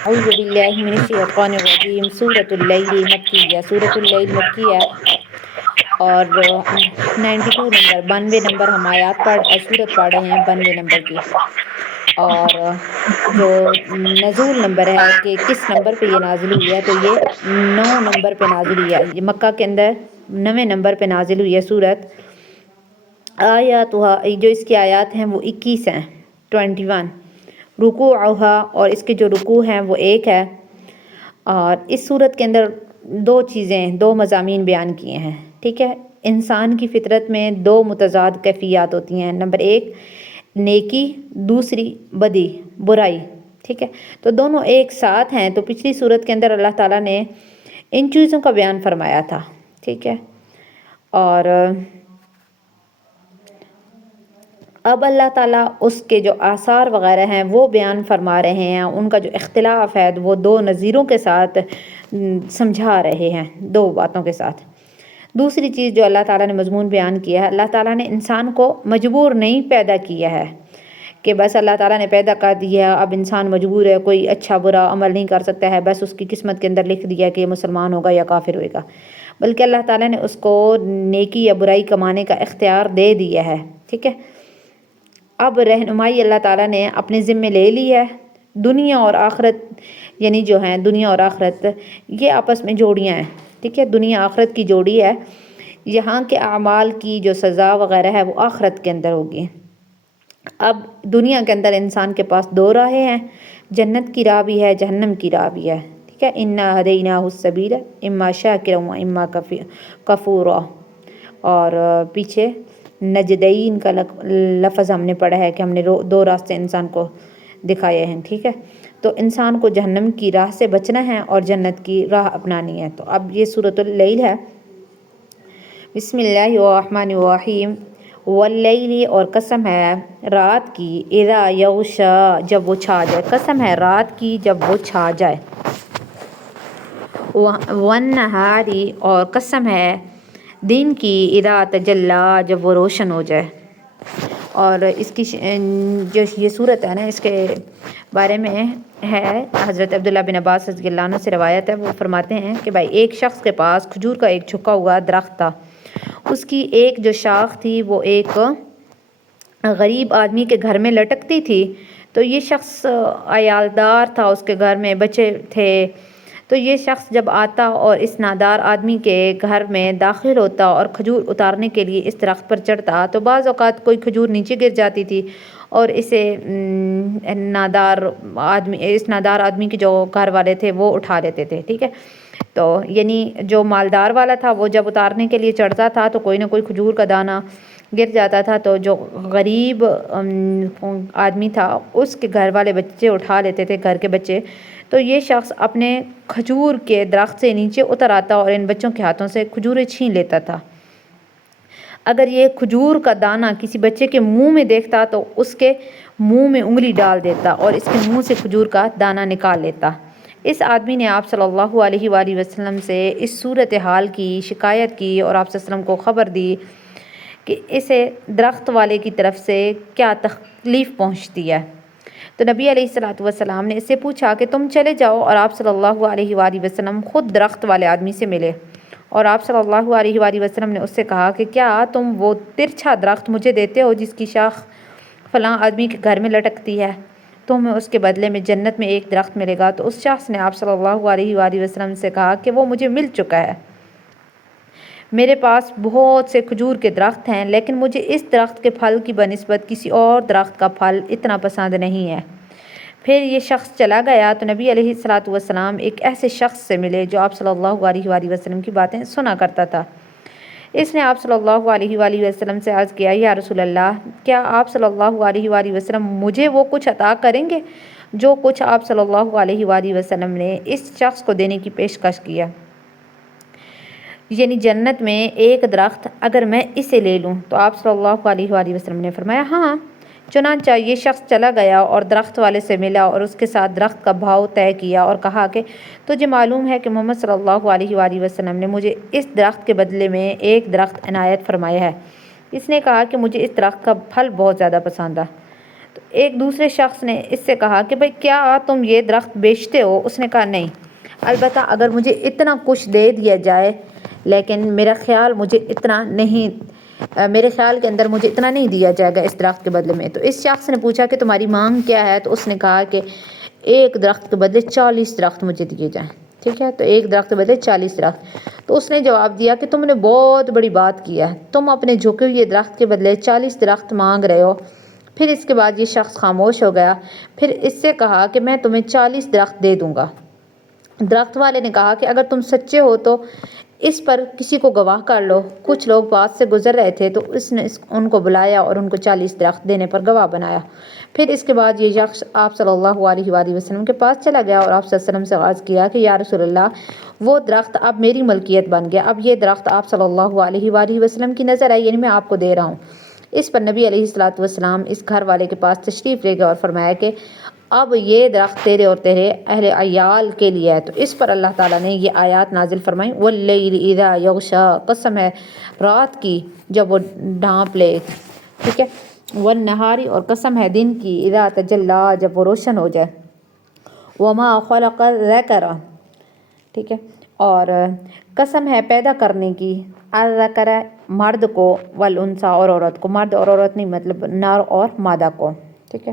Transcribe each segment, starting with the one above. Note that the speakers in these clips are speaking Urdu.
اعوذ باللہ من الشیطان الرجیم سورۃ اللیل مکیہ، سورۃ اللیل مکی ہے اور 92 نمبر 92 نمبر ہم آیات سورت پڑھ رہے ہیں 92 نمبر کی، اور جو نزول نمبر ہے کہ کس نمبر پہ یہ نازل ہوئی ہے تو یہ 9 نمبر پہ نازل ہوئی ہے، یہ مکہ کے اندر 9ویں نمبر پہ نازل ہوئی ہے سورت۔ آیات جو اس کی آیات ہیں وہ 21 ہیں، 21۔ رکوعہا، اور اس کے جو رکوع ہیں وہ 1 ہے، اور اس صورت کے اندر دو مضامین بیان کیے ہیں، ٹھیک ہے۔ انسان کی فطرت میں 2 متضاد کیفیات ہوتی ہیں، نمبر 1 نیکی، دوسری بدی، برائی، ٹھیک ہے۔ تو دونوں ایک ساتھ ہیں، تو پچھلی صورت کے اندر اللہ تعالیٰ نے ان چیزوں کا بیان فرمایا تھا، ٹھیک ہے، اور اب اللہ تعالیٰ اس کے جو آثار وغیرہ ہیں وہ بیان فرما رہے ہیں، ان کا جو اختلاف ہے وہ 2 نظیروں کے ساتھ سمجھا رہے ہیں، 2 باتوں کے ساتھ۔ دوسری چیز جو اللہ تعالیٰ نے مضمون بیان کیا ہے، اللہ تعالیٰ نے انسان کو مجبور نہیں پیدا کیا ہے کہ بس اللہ تعالیٰ نے پیدا کر دیا اب انسان مجبور ہے، کوئی اچھا برا عمل نہیں کر سکتا ہے، بس اس کی قسمت کے اندر لکھ دیا کہ یہ مسلمان ہوگا یا کافر ہوئے گا، بلکہ اللہ تعالیٰ نے اس کو نیکی یا برائی کمانے کا اختیار دے دیا ہے، ٹھیک ہے۔ اب رہنمائی اللہ تعالیٰ نے اپنے ذمے لے لی ہے، دنیا اور آخرت یعنی جو ہیں دنیا اور آخرت یہ آپس میں جوڑیاں ہیں، ٹھیک ہے، دنیا آخرت کی جوڑی ہے، یہاں کے اعمال کی جو سزا وغیرہ ہے وہ آخرت کے اندر ہوگی۔ اب دنیا کے اندر انسان کے پاس 2 راہیں ہیں، جنت کی راہ بھی ہے، جہنم کی راہ بھی ہے، ٹھیک ہے۔ انا ہدیناہ السبیل اما شاکرا و اما کفورا، اور پیچھے نجدین کا لفظ ہم نے پڑھا ہے کہ ہم نے 2 راستے انسان کو دکھائے ہیں، ٹھیک ہے۔ تو انسان کو جہنم کی راہ سے بچنا ہے اور جنت کی راہ اپنانی ہے۔ تو اب یہ سورۃ اللیل ہے، بسم اللہ الرحمن الرحیم، واللیل، اور قسم ہے رات کی، اذا یغشا، جب وہ چھا جائے، قسم ہے رات کی جب وہ چھا جائے، والنہار، اور قسم ہے دن کی، اذا تجلی، جب وہ روشن ہو جائے۔ اور اس کی جو یہ صورت ہے نا، اس کے بارے میں ہے حضرت عبداللہ بن عباس رضی اللہ عنہ سے روایت ہے، وہ فرماتے ہیں کہ بھائی ایک شخص کے پاس کھجور کا ایک جھکا ہوا درخت تھا، اس کی ایک جو شاخ تھی وہ ایک غریب آدمی کے گھر میں لٹکتی تھی، تو یہ شخص عیالدار تھا، اس کے گھر میں بچے تھے، تو یہ شخص جب آتا اور اس نادار آدمی کے گھر میں داخل ہوتا اور کھجور اتارنے کے لیے اس درخت پر چڑھتا، تو بعض اوقات کوئی کھجور نیچے گر جاتی تھی اور اس نادار آدمی کے جو گھر والے تھے وہ اٹھا لیتے تھے، ٹھیک ہے۔ تو یعنی جو مالدار والا تھا وہ جب اتارنے کے لیے چڑھتا تھا تو کوئی نہ کوئی کھجور کا دانہ گر جاتا تھا، تو جو غریب آدمی تھا اس کے گھر والے بچے اٹھا لیتے تھے، گھر کے بچے، تو یہ شخص اپنے کھجور کے درخت سے نیچے اتر آتا اور ان بچوں کے ہاتھوں سے کھجوریں چھین لیتا تھا۔ اگر یہ کھجور کا دانہ کسی بچے کے منہ میں دیکھتا تو اس کے منہ میں انگلی ڈال دیتا اور اس کے منہ سے کھجور کا دانہ نکال لیتا۔ اس آدمی نے آپ صلی اللہ علیہ وآلہ وسلم سے اس صورتحال کی شکایت کی اور آپ صلی اللہ علیہ وسلم کو خبر دی کہ اسے درخت والے کی طرف سے کیا تکلیف پہنچتی ہے۔ تو نبی علیہ الصلوۃ والسلام نے اس سے پوچھا کہ تم چلے جاؤ، اور آپ صلی اللہ علیہ وآلہ وسلم خود درخت والے آدمی سے ملے، اور آپ صلی اللہ علیہ وآلہ وسلم نے اس سے کہا کہ کیا تم وہ ترچھا درخت مجھے دیتے ہو جس کی شاخ فلاں آدمی کے گھر میں لٹکتی ہے، تو ہمیں اس کے بدلے میں جنت میں ایک درخت ملے گا۔ تو اس شخص نے آپ صلی اللہ علیہ وآلہ وسلم سے کہا کہ وہ مجھے مل چکا ہے، میرے پاس بہت سے کھجور کے درخت ہیں، لیکن مجھے اس درخت کے پھل کی بنسبت کسی اور درخت کا پھل اتنا پسند نہیں ہے۔ پھر یہ شخص چلا گیا تو نبی علیہ الصلوۃ والسلام ایک ایسے شخص سے ملے جو آپ صلی اللہ علیہ وآلہ وسلم کی باتیں سنا کرتا تھا۔ اس نے آپ صلی اللہ علیہ وآلہ وسلم سے عرض کیا، یا رسول اللہ، کیا آپ صلی اللہ علیہ وآلہ وسلم مجھے وہ کچھ عطا کریں گے جو کچھ آپ صلی اللہ علیہ وآلہ وسلم نے اس شخص کو دینے کی پیشکش کیا، یعنی جنت میں ایک درخت اگر میں اسے لے لوں؟ تو آپ صلی اللہ علیہ وآلہ وسلم نے فرمایا ہاں۔ چنانچہ یہ شخص چلا گیا اور درخت والے سے ملا اور اس کے ساتھ درخت کا بھاؤ طے کیا اور کہا کہ تجھے معلوم ہے کہ محمد صلی اللہ علیہ وآلہ وسلم نے مجھے اس درخت کے بدلے میں ایک درخت عنایت فرمایا ہے۔ اس نے کہا کہ مجھے اس درخت کا پھل بہت زیادہ پسند ہے۔ تو ایک دوسرے شخص نے اس سے کہا کہ بھئی کیا تم یہ درخت بیچتے ہو؟ اس نے کہا نہیں، البتہ اگر مجھے اتنا کچھ دے دیا جائے، لیکن میرے خیال کے اندر مجھے اتنا نہیں دیا جائے گا اس درخت کے بدلے میں۔ تو اس شخص نے پوچھا کہ تمہاری مانگ کیا ہے؟ تو اس نے کہا کہ ایک درخت کے بدلے 40 درخت مجھے دیے جائیں، ٹھیک ہے؟ تو ایک درخت کے بدلے 40 درخت۔ تو اس نے جواب دیا کہ تم نے بہت بڑی بات کی ہے، تم اپنے جھکے ہوئے درخت کے بدلے 40 درخت مانگ رہے ہو۔ پھر اس کے بعد یہ شخص خاموش ہو گیا، پھر اس سے کہا کہ میں تمہیں 40 درخت دے دوں گا۔ درخت والے نے کہا کہ اگر تم سچے ہو تو اس پر کسی کو گواہ کر لو۔ کچھ لوگ پاس سے گزر رہے تھے تو اس نے ان کو بلایا اور ان کو 40 درخت دینے پر گواہ بنایا۔ پھر اس کے بعد یہ شخص آپ صلی اللہ علیہ وآلہ وسلم کے پاس چلا گیا اور آپ صلی اللہ علیہ وسلم سے عرض کیا کہ یا رسول اللہ، وہ درخت اب میری ملکیت بن گیا، اب یہ درخت آپ صلی اللہ علیہ وآلہ وسلم کی نظر ہے، یعنی میں آپ کو دے رہا ہوں۔ اس پر نبی علیہ الصلوۃ والسلام اس گھر والے کے پاس تشریف لے گئے اور فرمایا کہ اب یہ درخت تیرے اور تیرے اہل عیال کے لیے ہے۔ تو اس پر اللہ تعالیٰ نے یہ آیات نازل فرمائیں، واللیل اذا یغشا، قسم ہے رات کی جب وہ ڈھانپ لے، ٹھیک ہے، والنہار، اور قسم ہے دن کی، اذا تجلی، جب وہ روشن ہو جائے، وما خلق الذکر، ٹھیک ہے، اور قسم ہے پیدا کرنے کی، الذکر مرد کو، والانثی اور عورت کو، مرد اور عورت نہیں مطلب نر اور مادہ کو، ٹھیک ہے،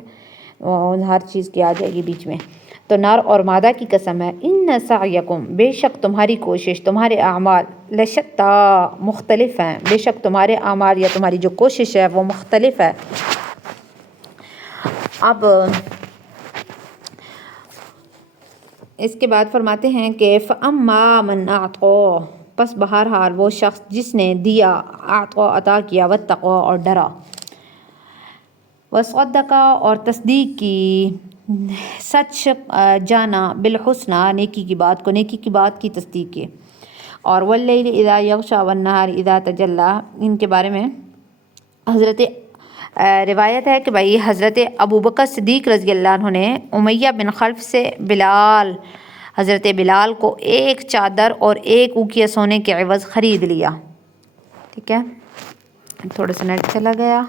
ہر چیز کی آ جائے گی بیچ میں، تو نر اور مادہ کی قسم ہے، ان سعیکم، بے شک تمہاری کوشش، تمہارے اعمال، لشتا، مختلف ہیں، بے شک تمہارے اعمال یا تمہاری جو کوشش ہے وہ مختلف ہے۔ اب اس کے بعد فرماتے ہیں کہ فَأَمَّا مَنْ أَعْطَىٰ، پس بہرحال وہ شخص جس نے دیا، اعطا عطا کیا، واتقوا اور ڈرا، وصدق اور تصدیق کی، سچ جانا، بالحسنى نیکی کی بات کو، نیکی کی بات کی تصدیق کی، اور واللیل اذا یغشا والنہار اذا تجلی، ان کے بارے میں حضرت روایت ہے کہ بھائی حضرت ابو بکر صدیق رضی اللہ عنہ نے امیہ بن خلف سے حضرت بلال کو ایک چادر اور ایک اوقیہ سونے کے عوض خرید لیا، ٹھیک ہے، تھوڑا سا نیٹ چلا گیا،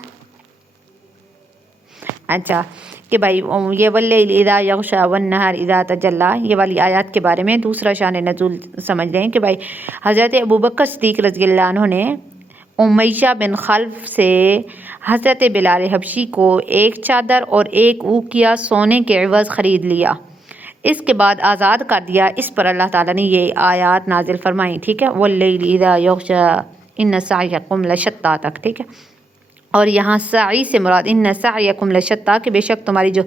اچھا، کہ بھائی یہ واللیل اذا یغشا والنہار اذا تجلی، یہ والی آیات کے بارے میں دوسرا شان نزول سمجھ لیں کہ بھائی حضرت ابو بکر صدیق رضی اللہ عنہ نے امیہ بن خلف سے حضرت بلال حبشی کو ایک چادر اور ایک اوقیہ سونے کے عوض خرید لیا، اس کے بعد آزاد کر دیا۔ اس پر اللہ تعالیٰ نے یہ آیات نازل فرمائیں، ٹھیک ہے، واللیل اذا یغشا ان سعیکم لشتی تک، ٹھیک ہے، اور یہاں سعی سے مراد ان سعیکم لشتی، کہ بے شک تمہاری جو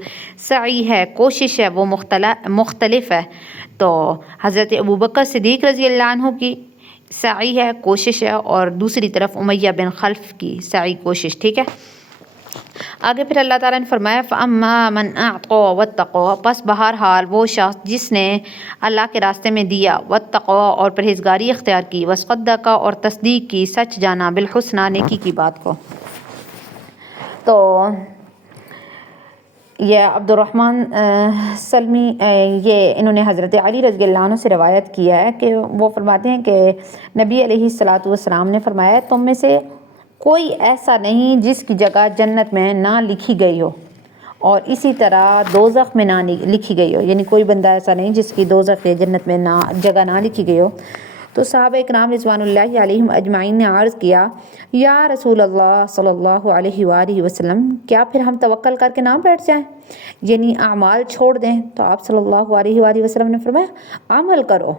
سعی ہے، کوشش ہے، وہ مختلف ہے۔ تو حضرت ابو بکر صدیق رضی اللہ عنہ کی سعی ہے، کوشش ہے، اور دوسری طرف امیہ بن خلف کی سعی، کوشش، ٹھیک ہے۔ آگے پھر اللہ تعالیٰ نے فرمایا فَأَمَّا مَنْ أَعْطَىٰ وَاتَّقَىٰ، پس بہرحال وہ شخص جس نے اللہ کے راستے میں دیا، وَاتَّقَىٰ اور پرہیزگاری اختیار کی، وَصَدَّقَ اور تصدیق کی، سچ جانا، بالحسنى نیکی کی بات کو۔ تو یہ عبد الرحمن سلمی، یہ انہوں نے حضرت علی رضی اللہ عنہ سے روایت کیا ہے کہ وہ فرماتے ہیں کہ نبی علیہ الصلوۃ والسلام نے فرمایا تم میں سے کوئی ایسا نہیں جس کی جگہ جنت میں نہ لکھی گئی ہو اور اسی طرح دوزخ میں نہ لکھی گئی ہو، یعنی کوئی بندہ ایسا نہیں جس کی دوزخ یا جنت میں جگہ نہ لکھی گئی ہو۔ تو صحابہ اکرام رضوان اللہ علیہم اجمعین نے عرض کیا یا رسول اللہ صلی اللہ علیہ وآلہ وسلم، کیا پھر ہم توکل کر کے نہ بیٹھ جائیں، یعنی اعمال چھوڑ دیں؟ تو آپ صلی اللہ علیہ وآلہ وسلم نے فرمایا عمل کرو،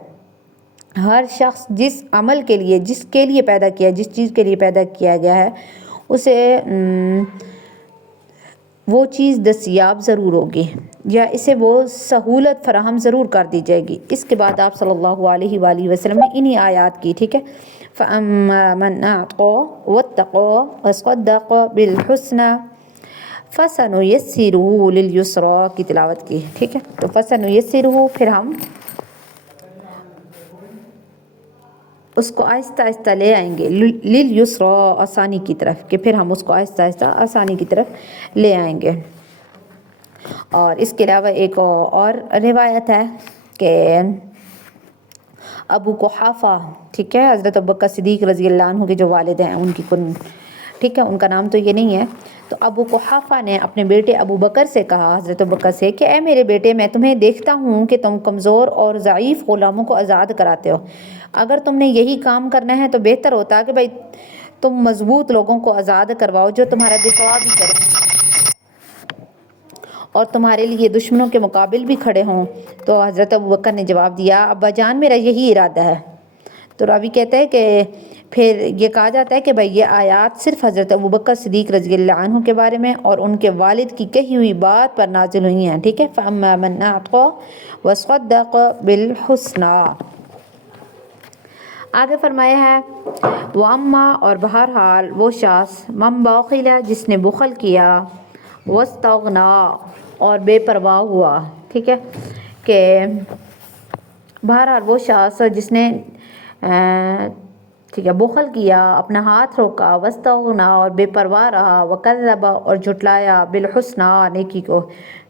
ہر شخص جس عمل کے لیے، جس کے لیے پیدا کیا، جس چیز کے لیے پیدا کیا گیا ہے، اسے وہ چیز دستیاب ضرور ہوگی یا اسے وہ سہولت فراہم ضرور کر دی جائے گی۔ اس کے بعد آپ صلی اللہ علیہ وآلہ وسلم نے انہی آیات کی، ٹھیک ہے، فَأَمَّا مَنْ أَعْطَىٰ وَاتَّقَىٰ وَصَدَّقَ بِالْحُسْنَىٰ فَسَنُيَسِّرُهُ لِلْيُسْرَىٰ کی تلاوت کی، ٹھیک ہے، تو فَسَنُيَسِّرُهُ پھر ہم اس کو آہستہ آہستہ لے آئیں گے، لِلْيُسْرَىٰ آسانی کی طرف، کہ پھر ہم اس کو آہستہ آہستہ آسانی کی طرف لے آئیں گے۔ اور اس کے علاوہ ایک اور روایت ہے کہ ابو قحافہ، ٹھیک ہے، حضرت ابوبکر صدیق رضی اللہ عنہ کے جو والد ہیں ان کی ٹھیک ہے، ان کا نام تو یہ نہیں ہے، تو ابو قحافہ نے اپنے بیٹے ابو بکر سے کہا، حضرت ابو بکر سے، کہ اے میرے بیٹے، میں تمہیں دیکھتا ہوں کہ تم کمزور اور ضعیف غلاموں کو آزاد کراتے ہو، اگر تم نے یہی کام کرنا ہے تو بہتر ہوتا کہ بھائی تم مضبوط لوگوں کو آزاد کرواؤ جو تمہارا دفاع بھی کریں اور تمہارے لیے دشمنوں کے مقابل بھی کھڑے ہوں۔ تو حضرت ابو بکر نے جواب دیا، ابا جان میرا یہی ارادہ ہے۔ تو راوی کہتا ہے کہ پھر یہ کہا جاتا ہے کہ بھائی یہ آیات صرف حضرت ابو بکر صدیق رضی اللہ عنہ کے بارے میں اور ان کے والد کی کہی ہوئی بات پر نازل ہوئی ہیں، ٹھیک ہے۔ فَأَمَّا مَنْ أَعْطَىٰ وَصَدَّقَ بِالْحُسْنَىٰ، آگے فرمایا ہے وَأَمَّا، اور بہرحال وہ شخص، مَنْ بَخِلَ، جس نے بخل کیا، وَاسْتَغْنَىٰ، اور بے پرواہ ہوا، ٹھیک ہے، کہ بہرحال وہ شخص جس نے ٹھیک ہے بخل کیا، اپنا ہاتھ روکا، وَاسْتَغْنَىٰ، اور بے پرواہ رہا، وَكَذَّبَ، اور جھٹلایا، بِالْحُسْنَىٰ، نیکی کو،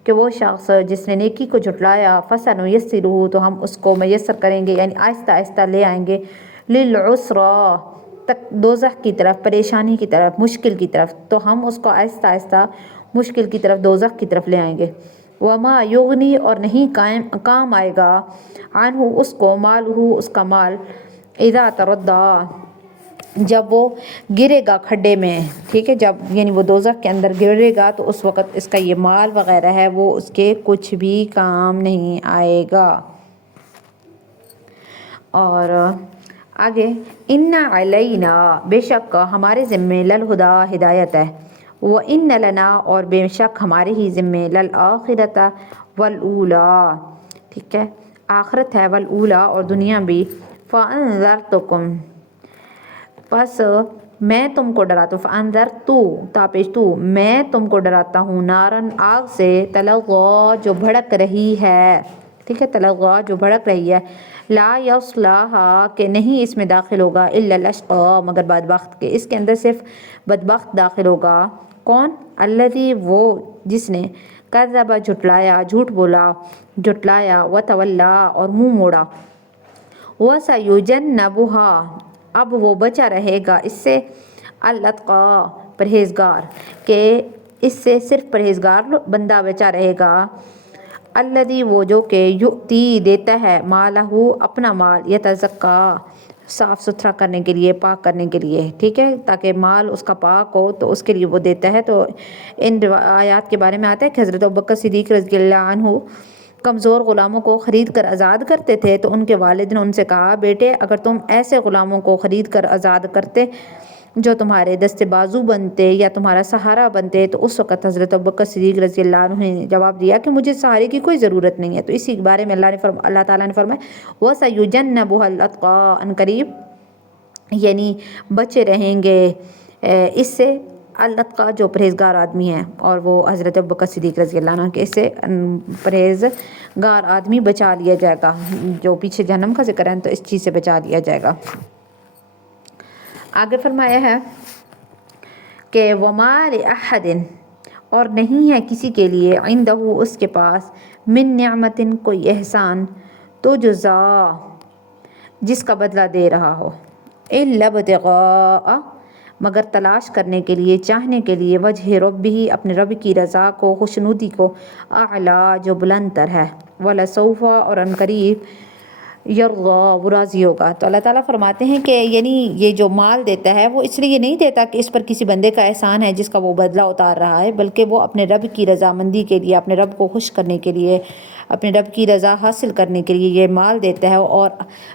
کہ وہ شخص جس نے نیکی کو جھٹلایا، فَسَنُيَسِّرُهُ، تو ہم اس کو میسر کریں گے، یعنی آہستہ آہستہ لے آئیں گے، لِلْعُسْرَىٰ، تک دوزخ کی طرف، پریشانی کی طرف، مشکل کی طرف، تو ہم اس کو آہستہ آہستہ مشکل کی طرف، دوزخ کی طرف لے آئیں گے۔ وَمَا يُغْنِي، اور نہیں کام آئے گا، عَنْهُ، اس کو، مالُهُ، اس کا مال، اِذَا تَرَدَّىٰ، جب وہ گرے گا کھڈے میں، ٹھیک ہے، جب یعنی وہ دوزخ کے اندر گرے گا تو اس وقت اس کا یہ مال وغیرہ ہے وہ اس کے کچھ بھی کام نہیں آئے گا۔ اور آگے، اِنَّ عَلَيْنَا، بے شک ہمارے ذمے، لَلْہُدَىٰ، ہدایت ہے، وَإِنَّ لَنَا، اور بے شک ہمارے ہی ذمے، لَلْآخِرَةَ وَالْأُولَىٰ، ٹھیک ہے، آخرت ہے، وَالْأُولَىٰ، اور دنیا بھی، فَأَنذَرْتُكُمْ، پس میں تم کو ڈراتا ہوں، فَأَنذَرْتُ، تاپیش تو، میں تم کو ڈراتا ہوں، نارن، آگ سے، تَلَظَّىٰ، جو بھڑک رہی ہے، ٹھیک ہے، تَلَظَّىٰ، جو بھڑک رہی ہے، لا يَصْلَاهَا، کہ نہیں اس میں داخل ہوگا، إِلَّا الْأَشْقَىٰ، مگر بدبخت، کہ اس کے اندر صرف بدبخت داخل ہوگا، کون؟ الذی، وہ جس نے، کذب، جھٹلایا، جھوٹ بولا، جھٹلایا، وتولیٰ، اور منہ موڑا، وسیجنبها، اب وہ بچا رہے گا اس سے، الاتقیٰ، پرہیزگار، کہ اس سے صرف پرہیزگار بندہ بچا رہے گا، الذی، وہ جو کہ یؤتی، دیتا ہے، مالہ، اپنا مال، یتزکیٰ، صاف ستھرا کرنے کے لیے، پاک کرنے کے لیے، ٹھیک ہے، تاکہ مال اس کا پاک ہو تو اس کے لیے وہ دیتا ہے۔ تو ان آیات کے بارے میں آتا ہے کہ حضرت ابوبکر صدیق رضی اللہ عنہ کمزور غلاموں کو خرید کر آزاد کرتے تھے، تو ان کے والد نے ان سے کہا، بیٹے اگر تم ایسے غلاموں کو خرید کر آزاد کرتے جو تمہارے دستے بازو بنتے یا تمہارا سہارا بنتے، تو اس وقت حضرت ابوبکر صدیق رضی اللہ عنہ نے جواب دیا کہ مجھے سہارے کی کوئی ضرورت نہیں ہے۔ تو اسی کے بارے میں اللہ تعالیٰ نے فرمایا، وَسَيُجَنَّبُهَا الْأَتْقَىٰ، ان قریب یعنی بچے رہیں گے اس سے، الاتقیٰ، جو پرہیزگار آدمی ہیں، اور وہ حضرت ابوبکر صدیق رضی اللہ عنہ کے اس سے پرہیزگار آدمی بچا لیا جائے گا، جو پیچھے جہنم کا ذکر ہے تو اس چیز سے بچا لیا جائے گا۔ آگے فرمایا ہے کہ وَمَا لِأَحَدٍ، اور نہیں ہے کسی کے لیے، عِندَهُ، اس کے پاس، مِن نعمتٍ، کوئی احسان، تُجْزَىٰ، جس کا بدلہ دے رہا ہو، إِلَّا ابْتِغَاءَ، مگر تلاش کرنے کے لیے، چاہنے کے لیے، وجہ ربہ، اپنے رب کی رضا کو، خوشنودی کو، اعلیٰ، جو بلند تر ہے، وَلَسَوْفَ، اور ان قریب، یرضیٰ، وہ راضی ہوگا۔ تو اللہ تعالیٰ فرماتے ہیں کہ یعنی یہ جو مال دیتا ہے وہ اس لیے نہیں دیتا کہ اس پر کسی بندے کا احسان ہے جس کا وہ بدلہ اتار رہا ہے، بلکہ وہ اپنے رب کی رضامندی کے لیے، اپنے رب کو خوش کرنے کے لیے، اپنے رب کی رضا حاصل کرنے کے لیے یہ مال دیتا ہے۔ اور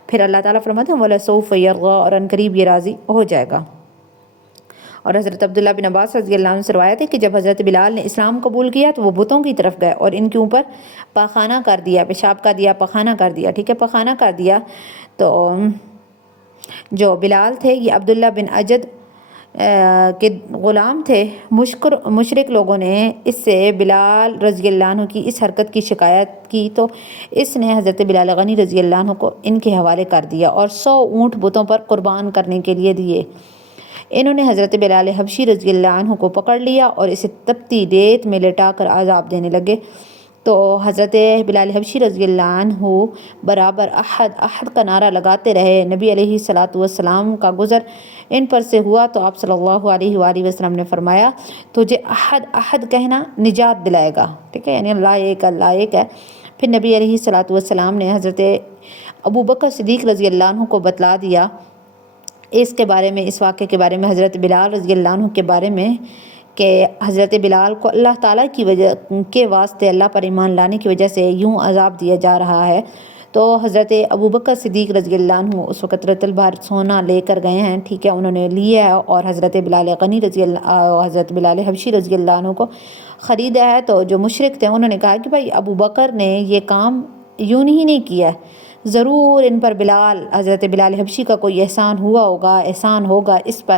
پھر اللہ تعالیٰ فرماتے ہیں وَلَسَوْفَ یرضیٰ، اور ان قریب یہ راضی ہو جائے گا۔ اور حضرت عبداللہ بن عباس رضی اللہ عنہ سے روایت ہے کہ جب حضرت بلال نے اسلام قبول کیا تو وہ بتوں کی طرف گئے اور ان کے اوپر پاخانہ کر دیا، پیشاب کر دیا، پخانہ کر دیا، ٹھیک ہے، پخانہ کر دیا۔ تو جو بلال تھے یہ عبداللہ بن اجد کے غلام تھے۔ مشرک لوگوں نے اس سے بلال رضی اللہ عنہ کی اس حرکت کی شکایت کی تو اس نے حضرت بلال غنی رضی اللہ عنہ کو ان کے حوالے کر دیا اور 100 اونٹ بتوں پر قربان کرنے کے لیے دیے۔ انہوں نے حضرت بلال حبشی رضی اللہ عنہ کو پکڑ لیا اور اسے تپتی ریت میں لٹا کر عذاب دینے لگے۔ تو حضرت بلال حبشی رضی اللہ عنہ برابر احد احد کا نعرہ لگاتے رہے۔ نبی علیہ الصلاۃ والسلام کا گزر ان پر سے ہوا تو آپ صلی اللہ علیہ وآلہ وسلم نے فرمایا تجھے احد احد کہنا نجات دلائے گا، ٹھیک ہے، یعنی اللہ ایک ہے۔ پھر نبی علیہ الصلاۃ والسلام نے حضرت ابو بکر صدیق رضی اللہ عنہ کو بتلا دیا اس کے بارے میں، اس واقعے کے بارے میں، حضرت بلال رضی اللہ عنہ کے بارے میں، کہ حضرت بلال کو اللہ تعالیٰ کی وجہ کے واسطے، اللہ پر ایمان لانے کی وجہ سے یوں عذاب دیا جا رہا ہے۔ تو حضرت ابو بکر صدیق رضی اللہ عنہ اس وقت رتل بھر سونا لے کر گئے ہیں، ٹھیک ہے، انہوں نے لیا ہے اور حضرت بلال غنی رضی اللہ حضرت بلال حبشی رضی اللہ عنہ کو خریدا ہے۔ تو جو مشرک تھے انہوں نے کہا کہ بھائی ابو بکر نے یہ کام یوں ہی نہیں کیا ہے، ضرور ان پر حضرت بلال حبشی کا کوئی احسان ہوا ہوگا، احسان ہوگا اس پر۔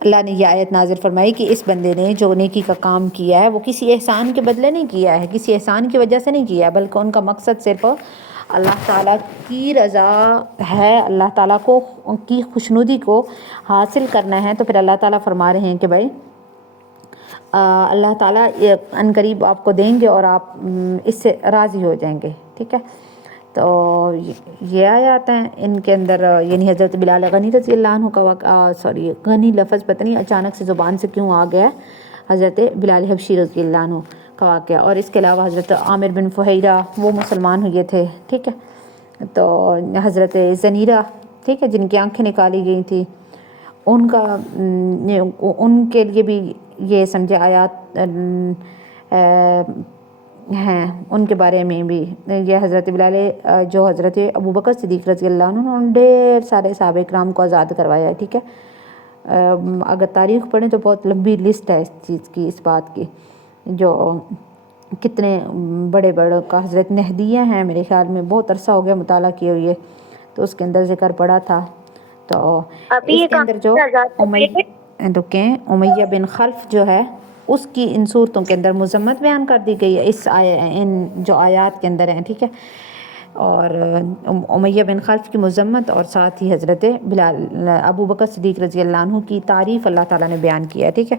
اللہ نے یہ آیت نازل فرمائی کہ اس بندے نے جو نیکی کا کام کیا ہے وہ کسی احسان کے بدلے نہیں کیا ہے، کسی احسان کی وجہ سے نہیں کیا ہے، بلکہ ان کا مقصد صرف اللہ تعالیٰ کی رضا ہے، اللہ تعالیٰ کی خوشنودی کو حاصل کرنا ہے۔ تو پھر اللہ تعالیٰ فرما رہے ہیں کہ بھائی اللہ تعالیٰ ان قریب آپ کو دیں گے اور آپ اس سے راضی ہو جائیں گے، ٹھیک ہے۔ تو یہ آیات ہیں، ان کے اندر یعنی حضرت بلال غنی رضی اللہ عنہ کا غنی لفظ پتہ نہیں اچانک سے زبان سے کیوں آ گیا ہے، حضرت بلال حبشی رضی اللہ عنہ کا واقعہ۔ اور اس کے علاوہ حضرت عامر بن فہیرہ وہ مسلمان ہوئے تھے، ٹھیک ہے۔ تو حضرت زنیرہ، ٹھیک ہے، جن کی آنکھیں نکالی گئی تھیں، ان کے لیے بھی یہ سمجھے آیات ہیں، ان کے بارے میں بھی یہ حضرت بلال جو حضرت ابو بکر صدیق رضی اللہ عنہ نے ڈھیر سارے صحابہ کرام کو آزاد کروایا ہے، ٹھیک ہے۔ اگر تاریخ پڑھیں تو بہت لمبی لسٹ ہے اس چیز کی، اس بات کی، جو کتنے بڑے بڑے کا حضرت نہدیہ ہیں، میرے خیال میں بہت عرصہ ہو گیا مطالعہ کیے ہوئے، تو اس کے اندر ذکر پڑا تھا۔ تو اس کے اندر جو امیہ بن خلف جو ہے اس کی ان صورتوں کے اندر مذمت بیان کر دی گئی ہے ان جو آیات کے اندر ہیں، ٹھیک ہے۔ اور امیہ بن خلف کی مذمت اور ساتھ ہی حضرت ابو بکر صدیق رضی اللہ عنہ کی تعریف اللہ تعالیٰ نے بیان کیا ہے، ٹھیک ہے۔